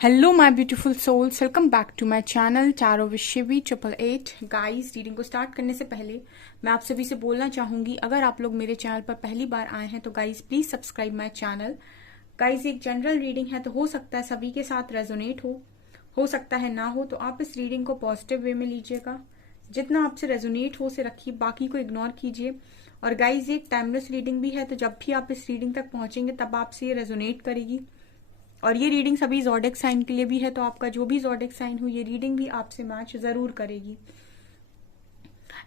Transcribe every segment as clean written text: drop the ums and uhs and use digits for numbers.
Hello my beautiful souls, welcome back to my channel चारों विश्वी 888। Guys, reading को start करने से पहले मैं आप सभी से बोलना चाहूंगी, अगर आप लोग मेरे चैनल पर पहली बार आए हैं तो guys please subscribe my channel. Guys, एक जनरल रीडिंग है तो हो सकता है सभी के साथ रेजोनेट हो सकता है ना हो, तो आप इस रीडिंग को पॉजिटिव वे में लीजिएगा। जितना आपसे रेजोनेट हो उसे रखिए, बाकी को इग्नोर कीजिए। और गाइज, ये एक टाइमलेस रीडिंग भी है, तो जब भी आप इस रीडिंग तक पहुंचेंगे तब आपसे ये रेजोनेट करेगी। और ये रीडिंग सभी ज़ोडिक साइन के लिए भी है, तो आपका जो भी ज़ोडिक साइन हो ये रीडिंग भी आपसे मैच जरूर करेगी।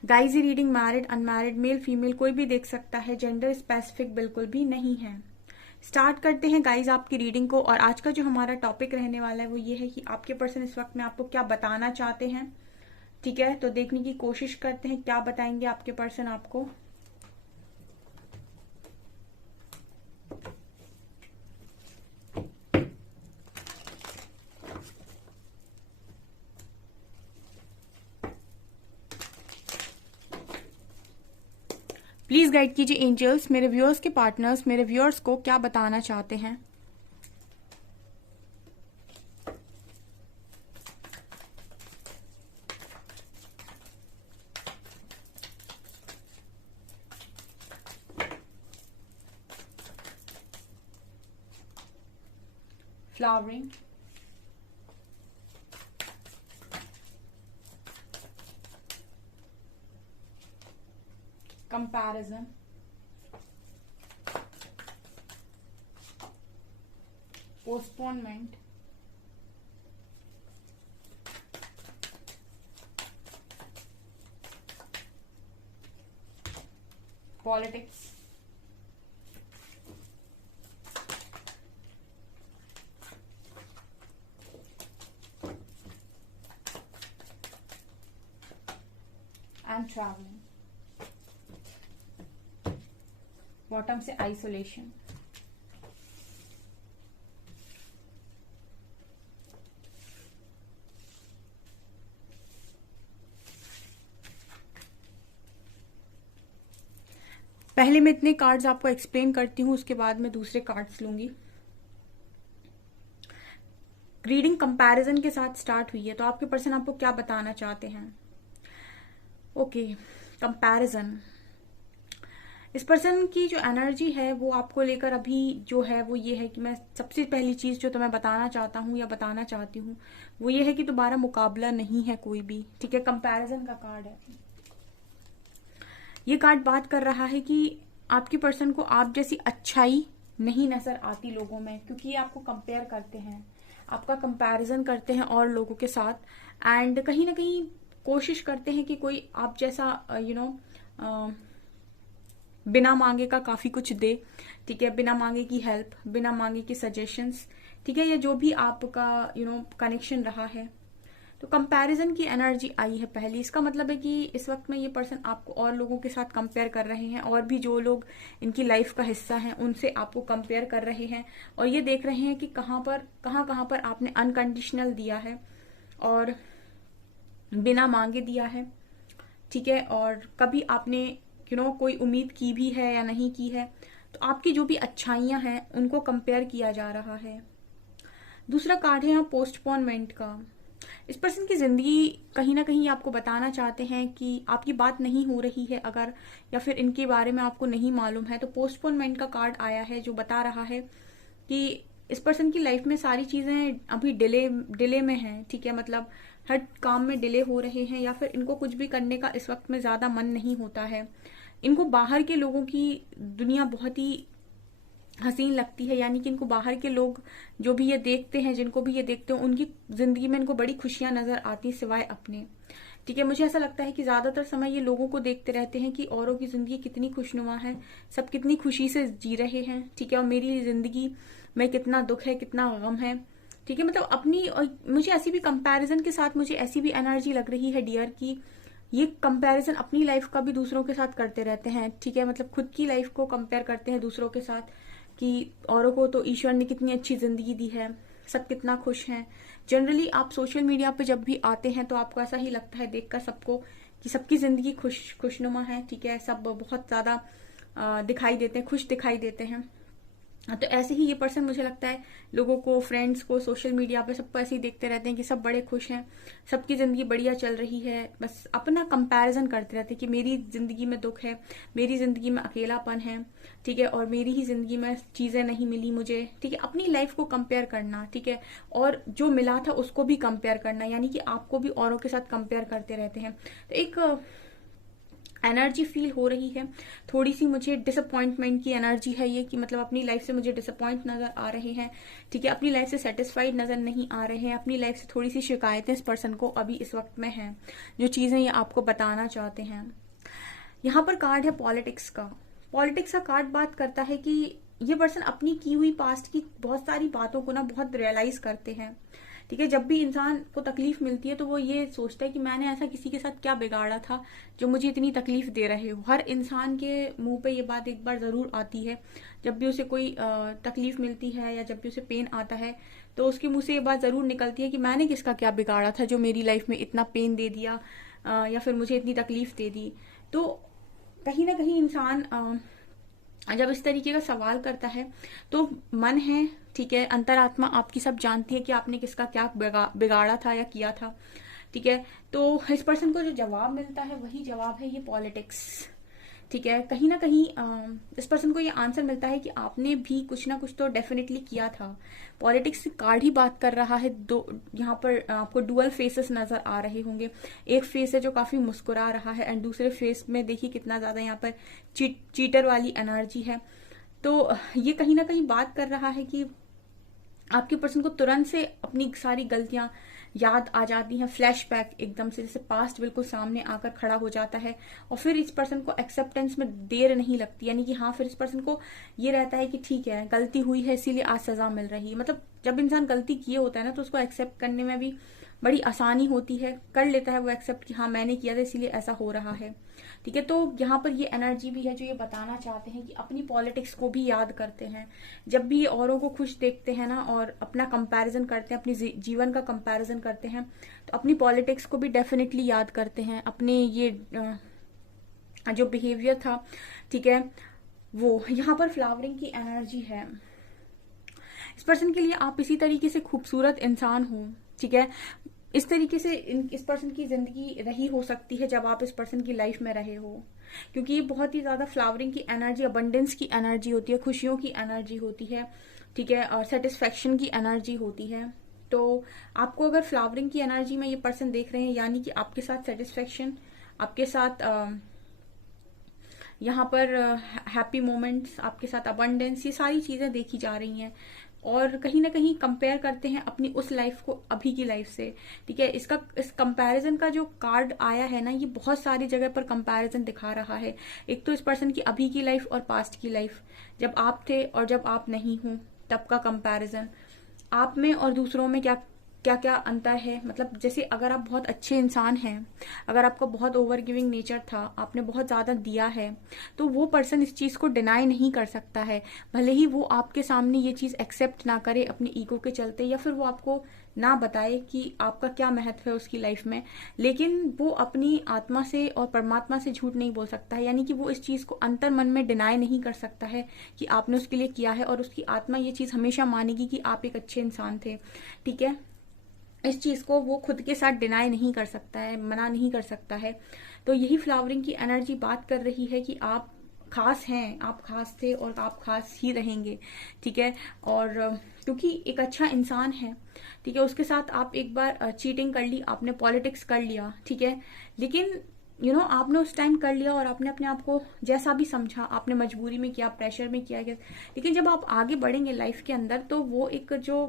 गाइज, ये reading married unmarried male female कोई भी देख सकता है, जेंडर स्पेसिफिक बिल्कुल भी नहीं है। स्टार्ट करते हैं गाइज आपकी रीडिंग को। और आज का जो हमारा टॉपिक रहने वाला है वो ये है कि आपके पर्सन इस वक्त में आपको क्या बताना चाहते हैं। ठीक है, तो देखने की कोशिश करते हैं क्या बताएंगे आपके पर्सन आपको। प्लीज गाइड कीजिए एंजल्स, मेरे व्यूअर्स के पार्टनर्स मेरे व्यूअर्स को क्या बताना चाहते हैं। Flowering, comparison, postponement, politics, and travelling. Bottom से आइसोलेशन। पहले मैं इतने कार्ड्स आपको एक्सप्लेन करती हूँ, उसके बाद मैं दूसरे कार्ड्स लूंगी। रीडिंग कंपैरिजन के साथ स्टार्ट हुई है, तो आपके पर्सन आपको क्या बताना चाहते हैं। Okay, comparison. इस पर्सन की जो एनर्जी है वो आपको लेकर अभी जो है वो ये है कि मैं सबसे पहली चीज जो तुम्हें बताना चाहता हूँ या बताना चाहती हूँ वो ये है कि दोबारा मुकाबला नहीं है कोई भी। ठीक है, कंपैरिजन का कार्ड है ये। कार्ड बात कर रहा है कि आपकी पर्सन को आप जैसी अच्छाई नहीं नजर आती लोगों में, क्योंकि ये आपको कंपेयर करते हैं, आपका कंपैरिजन करते हैं और लोगों के साथ। एंड कहीं ना कहीं कोशिश करते हैं कि कोई आप जैसा बिना मांगे का काफी कुछ दे। ठीक है, बिना मांगे की हेल्प, बिना मांगे की सजेशंस। ठीक है, ये जो भी आपका कनेक्शन रहा है। तो कंपैरिजन की एनर्जी आई है पहली। इसका मतलब है कि इस वक्त में ये पर्सन आपको और लोगों के साथ कंपेयर कर रहे हैं, और भी जो लोग इनकी लाइफ का हिस्सा हैं उनसे आपको कंपेयर कर रहे हैं। और ये देख रहे हैं कि कहाँ पर आपने अनकंडीशनल दिया है और बिना मांगे दिया है। ठीक है, और कभी आपने कोई उम्मीद की भी है या नहीं की है। तो आपकी जो भी अच्छाइयां हैं उनको कंपेयर किया जा रहा है। दूसरा कार्ड है यहाँ पोस्टपोनमेंट का। इस पर्सन की जिंदगी कहीं ना कहीं आपको बताना चाहते हैं कि आपकी बात नहीं हो रही है अगर, या फिर इनके बारे में आपको नहीं मालूम है, तो पोस्टपोनमेंट का कार्ड आया है जो बता रहा है कि इस पर्सन की लाइफ में सारी चीजें अभी डिले डिले में हैं। ठीक है, मतलब हर काम में डिले हो रहे हैं, या फिर इनको कुछ भी करने का इस वक्त में ज्यादा मन नहीं होता है। इनको बाहर के लोगों की दुनिया बहुत ही हसीन लगती है, यानी कि इनको बाहर के लोग जो भी ये देखते हैं, जिनको भी ये देखते हैं, उनकी जिंदगी में इनको बड़ी खुशियां नजर आती सिवाय अपने। ठीक है, मुझे ऐसा लगता है कि ज्यादातर समय ये लोगों को देखते रहते हैं कि औरों की जिंदगी कितनी खुशनुमा है, सब कितनी खुशी से जी रहे हैं। ठीक है, और मेरी जिंदगी में कितना दुख है, कितना गम है। ठीक है, मतलब अपनी, और मुझे ऐसी भी कंपैरिजन के साथ मुझे ऐसी भी एनर्जी लग रही है डियर की ये कंपैरिजन अपनी लाइफ का भी दूसरों के साथ करते रहते हैं। ठीक है, मतलब खुद की लाइफ को कंपेयर करते हैं दूसरों के साथ कि औरों को तो ईश्वर ने कितनी अच्छी जिंदगी दी है, सब कितना खुश हैं। जनरली आप सोशल मीडिया पे जब भी आते हैं तो आपको ऐसा ही लगता है देखकर सबको कि सबकी जिंदगी खुशनुमा है। ठीक है, सब बहुत ज्यादा दिखाई देते हैं, खुश दिखाई देते हैं। तो ऐसे ही ये पर्सन मुझे लगता है लोगों को, फ्रेंड्स को, सोशल मीडिया पे सबको ऐसे ही देखते रहते हैं कि सब बड़े खुश हैं, सबकी जिंदगी बढ़िया चल रही है, बस अपना कंपैरिजन करते रहते हैं कि मेरी जिंदगी में दुख है, मेरी जिंदगी में अकेलापन है, ठीक है, और मेरी ही जिंदगी में चीजें नहीं मिली मुझे, ठीक है, अपनी लाइफ को कंपेयर करना, ठीक है, और जो मिला था उसको भी कंपेयर करना, यानी कि आपको भी औरों के साथ कंपेयर करते रहते हैं। तो एक एनर्जी फील हो रही है, थोड़ी सी मुझे डिसअपॉइंटमेंट की एनर्जी है ये, कि मतलब अपनी लाइफ से मुझे डिसअपॉइंट नजर आ रहे हैं, ठीक है, अपनी लाइफ से सेटिस्फाइड नजर नहीं आ रहे हैं, अपनी लाइफ से थोड़ी सी शिकायतें इस पर्सन को अभी इस वक्त में हैं, जो चीजें ये आपको बताना चाहते हैं। यहाँ पर कार्ड है पॉलिटिक्स का। पॉलिटिक्स का कार्ड बात करता है कि ये पर्सन अपनी की हुई पास्ट की बहुत सारी बातों को ना बहुत रियलाइज करते हैं, ठीक है। जब भी इंसान को तकलीफ मिलती है तो वो ये सोचता है कि मैंने ऐसा किसी के साथ क्या बिगाड़ा था जो मुझे इतनी तकलीफ दे रहे हो। हर इंसान के मुंह पे ये बात एक बार जरूर आती है, जब भी उसे कोई तकलीफ मिलती है या जब भी उसे पेन आता है तो उसके मुंह से ये बात जरूर निकलती है कि मैंने किसका क्या बिगाड़ा था जो मेरी लाइफ में इतना पेन दे दिया, या फिर मुझे इतनी तकलीफ दे दी। तो कहीं ना कहीं इंसान जब इस तरीके का सवाल करता है तो मन है, ठीक है, अंतरात्मा आपकी सब जानती है कि आपने किसका क्या बिगाड़ा था या किया था, ठीक है। तो इस पर्सन को जो जवाब मिलता है वही जवाब है ये पॉलिटिक्स, ठीक है। कहीं ना कहीं इस पर्सन को ये आंसर मिलता है कि आपने भी कुछ ना कुछ तो डेफिनेटली किया था। पॉलिटिक्स कार्ड ही बात कर रहा है। दो यहाँ पर आपको डुअल फेसेस नजर आ रहे होंगे। एक फेस है जो काफी मुस्कुरा रहा है एंड दूसरे फेस में देखिए कितना ज्यादा यहाँ पर चीटर वाली एनर्जी है। तो ये कहीं ना कहीं बात कर रहा है कि आपके पर्सन को तुरंत से अपनी सारी गलतियां याद आ जाती हैं, फ्लैशबैक एकदम से, जैसे पास्ट बिल्कुल सामने आकर खड़ा हो जाता है। और फिर इस पर्सन को एक्सेप्टेंस में देर नहीं लगती, यानी कि हाँ, फिर इस पर्सन को ये रहता है कि ठीक है, गलती हुई है इसीलिए आज सजा मिल रही है। मतलब जब इंसान गलती किए होता है ना तो उसको एक्सेप्ट करने में भी बड़ी आसानी होती है, कर लेता है वो एक्सेप्ट कि हाँ मैंने किया था इसीलिए ऐसा हो रहा है, ठीक है। तो यहाँ पर ये एनर्जी भी है जो ये बताना चाहते हैं कि अपनी पॉलिटिक्स को भी याद करते हैं। जब भी औरों को खुश देखते हैं ना और अपना कंपैरिजन करते हैं, अपनी जीवन का कंपैरिजन करते हैं, तो अपनी पॉलिटिक्स को भी डेफिनेटली याद करते हैं। अपने ये जो बिहेवियर था, ठीक है, वो यहाँ पर फ्लावरिंग की एनर्जी है। इस पर्सन के लिए आप इसी तरीके से खूबसूरत इंसान हो, ठीक है। इस तरीके से इस पर्सन की जिंदगी रही हो सकती है जब आप इस पर्सन की लाइफ में रहे हो, क्योंकि ये बहुत ही ज्यादा फ्लावरिंग की एनर्जी, अबंडेंस की एनर्जी होती है, खुशियों की एनर्जी होती है, ठीक है, और सेटिस्फेक्शन की एनर्जी होती है। तो आपको अगर फ्लावरिंग की एनर्जी में ये पर्सन देख रहे हैं, यानी कि आपके साथ सेटिस्फेक्शन, आपके साथ यहाँ पर हैप्पी मोमेंट्स, आपके साथ अबंडेंस, ये सारी चीजें देखी जा रही हैं। और कहीं ना कहीं कंपेयर करते हैं अपनी उस लाइफ को अभी की लाइफ से, ठीक है। इस कंपैरिजन का जो कार्ड आया है ना, ये बहुत सारी जगह पर कंपैरिजन दिखा रहा है। एक तो इस पर्सन की अभी की लाइफ और पास्ट की लाइफ, जब आप थे और जब आप नहीं हो तब का कंपैरिजन, आप में और दूसरों में क्या क्या क्या अंतर है। मतलब जैसे अगर आप बहुत अच्छे इंसान हैं, अगर आपका बहुत ओवर गिविंग नेचर था, आपने बहुत ज्यादा दिया है, तो वो पर्सन इस चीज को डिनाई नहीं कर सकता है। भले ही वो आपके सामने ये चीज एक्सेप्ट ना करे अपनी ईगो के चलते, या फिर वो आपको ना बताए कि आपका क्या महत्व है उसकी लाइफ में, लेकिन वो अपनी आत्मा से और परमात्मा से झूठ नहीं बोल सकता है। यानी कि वो इस चीज को अंतर मन में डिनाई नहीं कर सकता है कि आपने उसके लिए किया है, और उसकी आत्मा ये चीज हमेशा मानेगी कि आप एक अच्छे इंसान थे, ठीक है। इस चीज को वो खुद के साथ डिनाई नहीं कर सकता है, मना नहीं कर सकता है। तो यही फ्लावरिंग की एनर्जी बात कर रही है कि आप खास हैं, आप खास थे और आप खास ही रहेंगे, ठीक है। और क्योंकि एक अच्छा इंसान है, ठीक है, उसके साथ आप एक बार चीटिंग कर ली, आपने पॉलिटिक्स कर लिया, ठीक है, लेकिन आपने उस टाइम कर लिया और आपने अपने आप को जैसा भी समझा, आपने मजबूरी में किया, प्रेशर में किया, लेकिन जब आप आगे बढ़ेंगे लाइफ के अंदर तो वो एक जो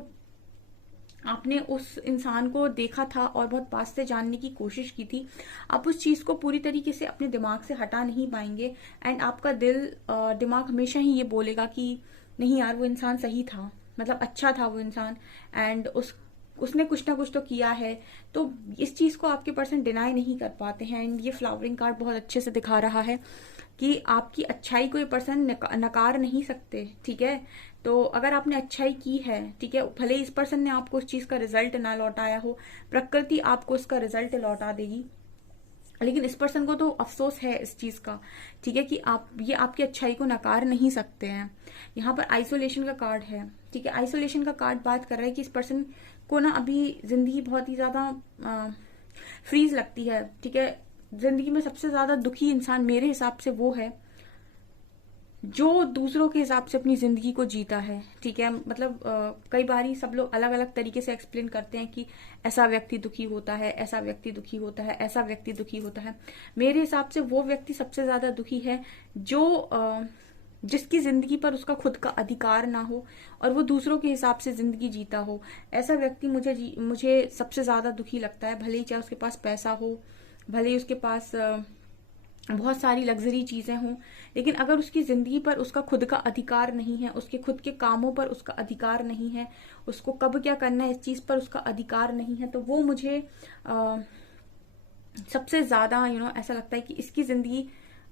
आपने उस इंसान को देखा था और बहुत पास से जानने की कोशिश की थी, आप उस चीज को पूरी तरीके से अपने दिमाग से हटा नहीं पाएंगे। एंड आपका दिमाग हमेशा ही ये बोलेगा कि नहीं यार, वो इंसान सही था, मतलब अच्छा था वो इंसान, एंड उसने कुछ ना कुछ तो किया है। तो इस चीज को आपके पर्सन डिनाई नहीं कर पाते हैं। एंड ये फ्लावरिंग कार्ड बहुत अच्छे से दिखा रहा है कि आपकी अच्छाई को ये पर्सन नकार नहीं सकते, ठीक है। तो अगर आपने अच्छाई की है, ठीक है, भले इस पर्सन ने आपको उस चीज का रिजल्ट ना लौटाया हो, प्रकृति आपको उसका रिजल्ट लौटा देगी। लेकिन इस पर्सन को तो अफसोस है इस चीज का, ठीक है, कि आप ये आपकी अच्छाई को नकार नहीं सकते हैं। यहाँ पर आइसोलेशन का कार्ड है, ठीक है। आइसोलेशन का कार्ड बात कर रहा है कि इस पर्सन को ना अभी जिंदगी बहुत ही ज्यादा फ्रीज लगती है, ठीक है। जिंदगी में सबसे ज्यादा दुखी इंसान मेरे हिसाब से वो है जो दूसरों के हिसाब से अपनी जिंदगी को जीता है, ठीक है। मतलब कई बार सब लोग अलग अलग तरीके से एक्सप्लेन करते हैं कि ऐसा व्यक्ति दुखी होता है, ऐसा व्यक्ति दुखी होता है, ऐसा व्यक्ति दुखी होता है। मेरे हिसाब से वो व्यक्ति सबसे ज्यादा दुखी है जो जिसकी जिंदगी पर उसका खुद का अधिकार ना हो और वो दूसरों के हिसाब से जिंदगी जीता हो। ऐसा व्यक्ति मुझे सबसे ज्यादा दुखी लगता है। भले ही चाहे उसके पास पैसा हो, भले ही उसके पास बहुत सारी लग्जरी चीजें हों, लेकिन अगर उसकी जिंदगी पर उसका खुद का अधिकार नहीं है, उसके खुद के कामों पर उसका अधिकार नहीं है, उसको कब क्या करना है इस चीज पर उसका अधिकार नहीं है, तो वो मुझे सबसे ज्यादा ऐसा लगता है कि इसकी जिंदगी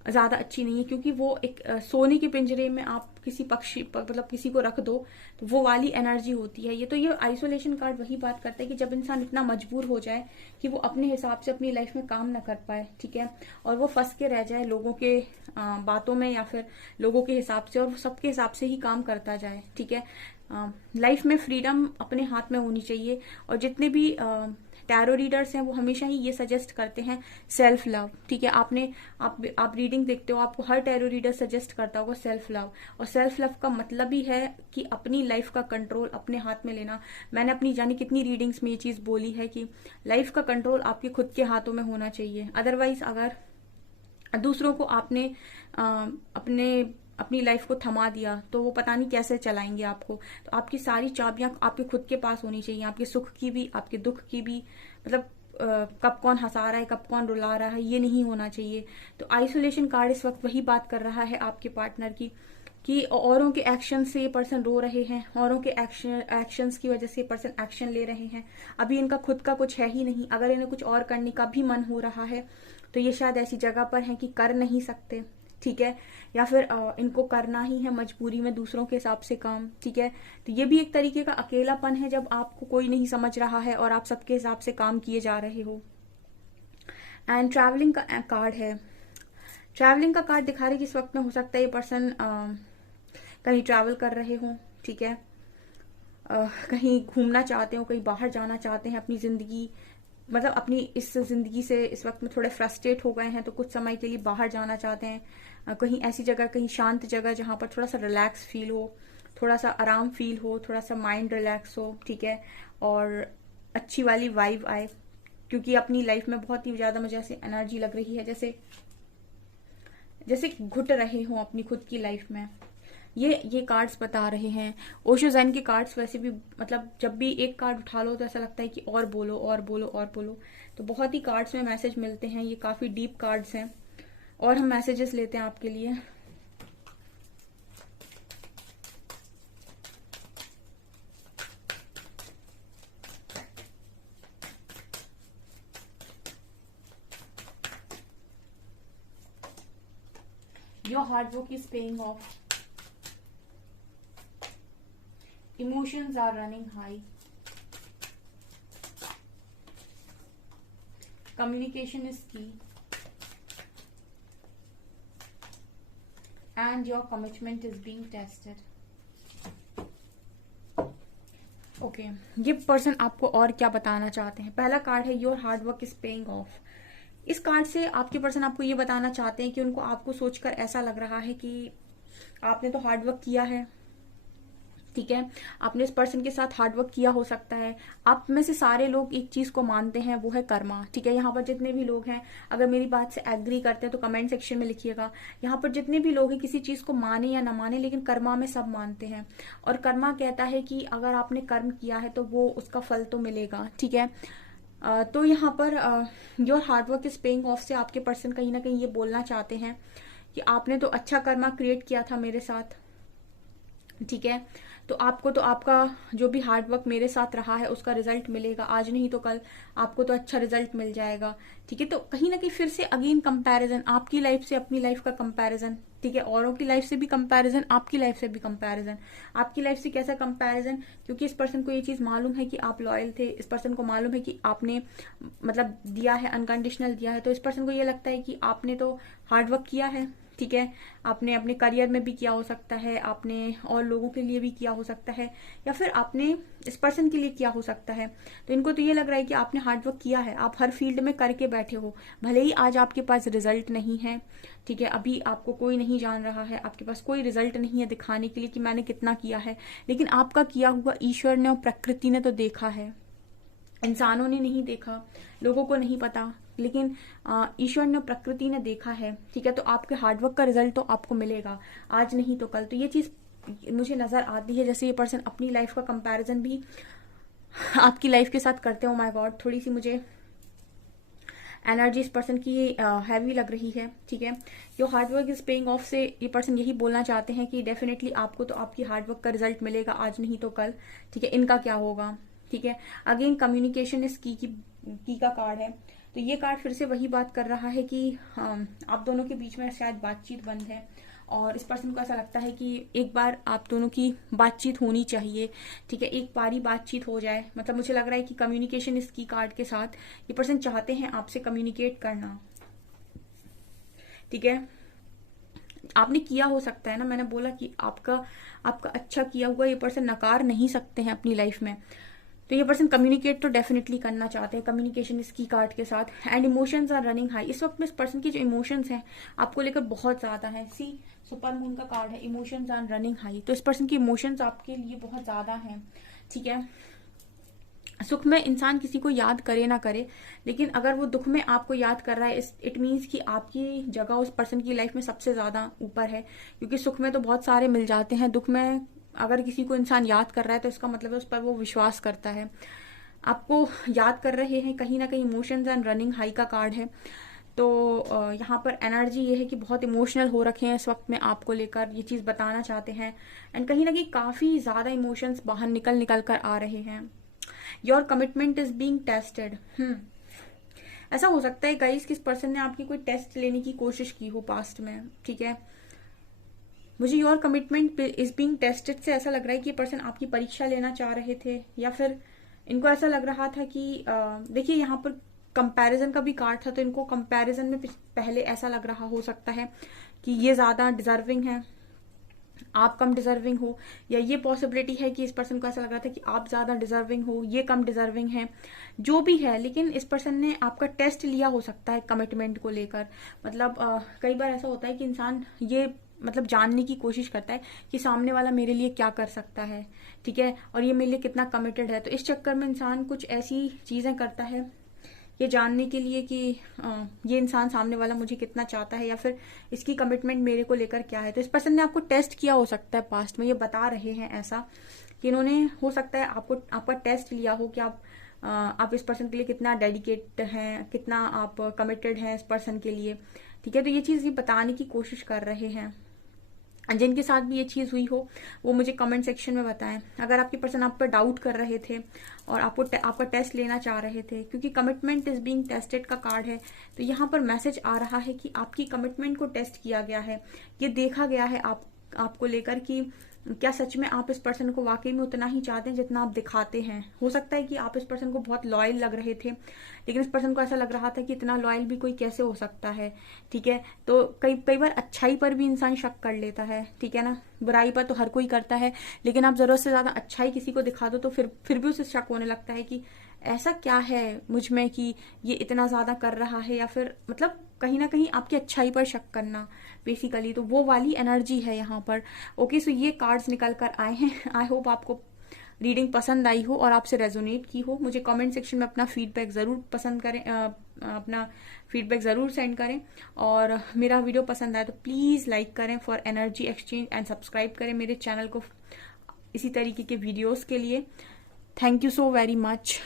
ज्यादा अच्छी नहीं है। क्योंकि वो एक सोने के पिंजरे में आप किसी पक्षी मतलब किसी को रख दो तो वो वाली एनर्जी होती है ये आइसोलेशन कार्ड वही बात करता है कि जब इंसान इतना मजबूर हो जाए कि वो अपने हिसाब से अपनी लाइफ में काम ना कर पाए, ठीक है, और वो फंस के रह जाए लोगों के बातों में या फिर लोगों के हिसाब से, और वो सबके हिसाब से ही काम करता जाए, ठीक है। लाइफ में फ्रीडम अपने हाथ में होनी चाहिए। और जितने भी टैरो रीडर्स हैं वो हमेशा ही ये सजेस्ट करते हैं सेल्फ लव, ठीक है। आप रीडिंग देखते हो, आपको हर टैरो रीडर सजेस्ट करता होगा सेल्फ लव, और सेल्फ लव का मतलब ही है कि अपनी लाइफ का कंट्रोल अपने हाथ में लेना। मैंने अपनी जाने कितनी रीडिंग्स में ये चीज बोली है कि लाइफ का कंट्रोल आपके खुद के हाथों में होना चाहिए। अदरवाइज अगर दूसरों को आपने अपनी लाइफ को थमा दिया तो वो पता नहीं कैसे चलाएंगे आपको। तो आपकी सारी चाबियां आपके खुद के पास होनी चाहिए, आपके सुख की भी आपके दुख की भी। मतलब कब कौन हंसा रहा है कब कौन रुला रहा है ये नहीं होना चाहिए। तो आइसोलेशन कार्ड इस वक्त वही बात कर रहा है आपके पार्टनर की कि औरों के एक्शन से ये पर्सन रो रहे हैं, औरों के एक्शंस की वजह से ये पर्सन एक्शन ले रहे हैं। अभी इनका खुद का कुछ है ही नहीं। अगर इन्हें कुछ और करने का भी मन हो रहा है तो ये शायद ऐसी जगह पर है कि कर नहीं सकते, ठीक है, या फिर इनको करना ही है मजबूरी में दूसरों के हिसाब से काम, ठीक है। तो ये भी एक तरीके का अकेलापन है जब आपको कोई नहीं समझ रहा है और आप सबके हिसाब से काम किए जा रहे हो। एंड ट्रैवलिंग का कार्ड है। ट्रैवलिंग का कार्ड दिखा रहे कि इस वक्त में हो सकता है ये पर्सन कहीं ट्रैवल कर रहे हो, ठीक है, कहीं घूमना चाहते हो, कहीं बाहर जाना चाहते हैं अपनी जिंदगी, मतलब अपनी इस जिंदगी से इस वक्त में थोड़े फ्रस्ट्रेट हो गए हैं तो कुछ समय के लिए बाहर जाना चाहते हैं, कहीं ऐसी जगह, कहीं शांत जगह जहां पर थोड़ा सा रिलैक्स फील हो, थोड़ा सा आराम फील हो, थोड़ा सा माइंड रिलैक्स हो, ठीक है, और अच्छी वाली वाइब आए। क्योंकि अपनी लाइफ में बहुत ही ज्यादा मुझे ऐसी एनर्जी लग रही है जैसे घुट रहे हो अपनी खुद की लाइफ में। ये कार्ड्स बता रहे हैं। ओशो ज़ेन के कार्ड्स वैसे भी मतलब जब भी एक कार्ड उठा लो तो ऐसा लगता है कि और बोलो और बोलो और बोलो। तो बहुत ही कार्ड्स में मैसेज मिलते हैं, ये काफी डीप कार्ड्स हैं और हम मैसेजेस लेते हैं आपके लिए। Your hard work is paying off. Emotions are running high. Communication is key. And your commitment is being tested. Okay ये पर्सन आपको और क्या बताना चाहते हैं। पहला कार्ड है your hard work is paying off. इस कार्ड से आपके पर्सन आपको ये बताना चाहते हैं कि उनको आपको सोचकर ऐसा लग रहा है कि आपने तो हार्ड वर्क किया है, ठीक है, आपने इस पर्सन के साथ हार्ड वर्क किया हो सकता है। आप में से सारे लोग एक चीज को मानते हैं, वो है कर्मा, ठीक है। यहाँ पर जितने भी लोग हैं अगर मेरी बात से एग्री करते हैं तो कमेंट सेक्शन में लिखिएगा। यहाँ पर जितने भी लोग हैं किसी चीज को माने या ना माने लेकिन कर्मा में सब मानते हैं, और कर्मा कहता है कि अगर आपने कर्म किया है तो वो उसका फल तो मिलेगा, ठीक है। तो यहाँ per your hard work is paying off से आपके पर्सन कहीं ना कहीं ये बोलना चाहते हैं कि आपने तो अच्छा कर्मा क्रिएट किया था मेरे साथ, ठीक है, तो आपको तो आपका जो भी हार्ड वर्क मेरे साथ रहा है उसका रिजल्ट मिलेगा, आज नहीं तो कल आपको तो अच्छा रिजल्ट मिल जाएगा, ठीक है। तो कहीं ना कहीं फिर से अगेन कंपैरिजन, आपकी लाइफ से अपनी लाइफ का कंपैरिजन ठीक है, औरों की लाइफ से भी कंपैरिजन, आपकी लाइफ से भी कंपैरिजन। आपकी लाइफ से कैसा कंपैरिजन? क्योंकि इस पर्सन को ये चीज मालूम है कि आप लॉयल थे, इस पर्सन को मालूम है कि आपने मतलब दिया है, अनकंडीशनल दिया है, तो इस पर्सन को ये लगता है कि आपने तो हार्डवर्क किया है, ठीक है, आपने अपने करियर में भी किया हो सकता है, आपने और लोगों के लिए भी किया हो सकता है, या फिर आपने इस पर्सन के लिए किया हो सकता है। तो इनको तो ये लग रहा है कि आपने हार्डवर्क किया है, आप हर फील्ड में करके बैठे हो, भले ही आज आपके पास रिजल्ट नहीं है, ठीक है, अभी आपको कोई नहीं जान रहा है, आपके पास कोई रिजल्ट नहीं है दिखाने के लिए कि मैंने कितना किया है, लेकिन आपका किया हुआ ईश्वर ने और प्रकृति ने तो देखा है, इंसानों ने नहीं देखा, लोगों को नहीं पता, लेकिन ईश्वर ने, प्रकृति ने देखा है, ठीक है। तो आपके हार्डवर्क का रिजल्ट तो आपको मिलेगा, आज नहीं तो कल। तो ये चीज मुझे नजर आती है, जैसे ये पर्सन अपनी लाइफ का कंपैरिजन भी आपकी लाइफ के साथ करते हो। माय गॉड, थोड़ी सी मुझे एनर्जी इस पर्सन की हैवी लग रही है, ठीक है। Your hard work is paying off से ये पर्सन यही बोलना चाहते हैं कि डेफिनेटली आपको तो आपकी हार्डवर्क का रिजल्ट मिलेगा, आज नहीं तो कल, ठीक है। इनका क्या होगा, ठीक है। अगेन कम्युनिकेशन इज की का कार्ड है, तो ये कार्ड फिर से वही बात कर रहा है कि आप दोनों के बीच में शायद बातचीत बंद है, और इस पर्सन को ऐसा लगता है कि एक बार आप दोनों की बातचीत होनी चाहिए, ठीक है, एक बारी बातचीत हो जाए। मतलब मुझे लग रहा है कि कम्युनिकेशन इस की कार्ड के साथ ये पर्सन चाहते हैं आपसे कम्युनिकेट करना, ठीक है। आपने किया हो सकता है ना, मैंने बोला कि आपका अच्छा किया हुआ ये पर्सन नकार नहीं सकते हैं अपनी लाइफ में, तो ये पर्सन कम्युनिकेट तो डेफिनेटली करना चाहते हैं, कम्युनिकेशन इस की कार्ड के साथ। And emotions are running high, इस वक्त में इस पर्सन की जो इमोशंस हैं आपको लेकर बहुत ज्यादा है। सी सुपर मून का कार्ड है, इमोशंस आर रनिंग हाई, तो इस पर्सन की इमोशंस आपके लिए बहुत ज्यादा हैं, ठीक है। सुख में इंसान किसी को याद करे ना करे, लेकिन अगर वो दुख में आपको याद कर रहा है, इट मीन्स कि आपकी जगह उस पर्सन की लाइफ में सबसे ज्यादा ऊपर है, क्योंकि सुख में तो बहुत सारे मिल जाते हैं, दुख में अगर किसी को इंसान याद कर रहा है तो इसका मतलब है उस पर वो विश्वास करता है, आपको याद कर रहे हैं, कहीं ना कहीं इमोशंस एंड रनिंग हाई का कार्ड है। तो यहाँ पर एनर्जी ये है कि बहुत इमोशनल हो रखे हैं इस वक्त में आपको लेकर, ये चीज बताना चाहते हैं, एंड कहीं ना कहीं काफी ज्यादा इमोशंस बाहर निकल कर आ रहे हैं। Your commitment is being tested, ऐसा हो सकता है गाइस किस पर्सन ने आपकी कोई टेस्ट लेने की कोशिश की हो पास्ट में, ठीक है। मुझे your commitment is being tested से ऐसा लग रहा है कि पर्सन आपकी परीक्षा लेना चाह रहे थे, या फिर इनको ऐसा लग रहा था कि देखिए यहाँ पर कंपैरिजन का भी कार्ड था, तो इनको कंपैरिजन में पहले ऐसा लग रहा हो सकता है कि ये ज्यादा डिजर्विंग है, आप कम डिजर्विंग हो, या ये पॉसिबिलिटी है कि इस पर्सन को ऐसा लग रहा था कि आप ज्यादा डिजर्विंग हो, ये कम डिजर्विंग है, जो भी है, लेकिन इस पर्सन ने आपका टेस्ट लिया हो सकता है कमिटमेंट को लेकर। मतलब कई बार ऐसा होता है कि इंसान ये मतलब जानने की कोशिश करता है कि सामने वाला मेरे लिए क्या कर सकता है, ठीक है, और ये मेरे लिए कितना कमिटेड है, तो इस चक्कर में इंसान कुछ ऐसी चीजें करता है ये जानने के लिए कि ये इंसान सामने वाला मुझे कितना चाहता है, या फिर इसकी कमिटमेंट मेरे को लेकर क्या है। तो इस पर्सन ने आपको टेस्ट किया हो सकता है पास्ट में, ये बता रहे हैं ऐसा कि इन्होंने हो सकता है आपका टेस्ट लिया हो कि आप इस पर्सन के लिए कितना डेडिकेट हैं, कितना आप कमिटेड हैं इस पर्सन के लिए, ठीक है। तो ये चीज ये बताने की कोशिश कर रहे हैं। जिनके साथ भी ये चीज हुई हो वो मुझे कमेंट सेक्शन में बताएं। अगर आपके पर्सन आप पर डाउट कर रहे थे और आपका टेस्ट लेना चाह रहे थे, क्योंकि कमिटमेंट इज बीइंग टेस्टेड का कार्ड है, तो यहाँ पर मैसेज आ रहा है कि आपकी कमिटमेंट को टेस्ट किया गया है, ये देखा गया है आपको लेकर कि क्या सच में आप इस पर्सन को वाकई में उतना ही चाहते हैं जितना आप दिखाते हैं। हो सकता है कि आप इस पर्सन को बहुत लॉयल लग रहे थे, लेकिन इस पर्सन को ऐसा लग रहा था कि इतना लॉयल भी कोई कैसे हो सकता है, ठीक है। तो कई बार अच्छाई पर भी इंसान शक कर लेता है, ठीक है ना, बुराई पर तो हर कोई करता है, लेकिन आप जरूरत से ज्यादा अच्छाई किसी को दिखा दो तो फिर भी उसे शक होने लगता है कि ऐसा क्या है मुझ में कि ये इतना ज्यादा कर रहा है, या फिर मतलब कहीं ना कहीं आपकी अच्छाई पर शक करना बेसिकली, तो वो वाली एनर्जी है यहाँ पर। ओके, सो ये कार्ड्स निकल कर आए हैं। आई होप आपको रीडिंग पसंद आई हो और आपसे रेजोनेट की हो। मुझे कमेंट सेक्शन में अपना फीडबैक जरूर पसंद करें, अपना फीडबैक जरूर सेंड करें, और मेरा वीडियो पसंद आए तो प्लीज लाइक करें for energy exchange, and subscribe करें मेरे चैनल को इसी तरीके के वीडियोस के लिए। Thank you so very much.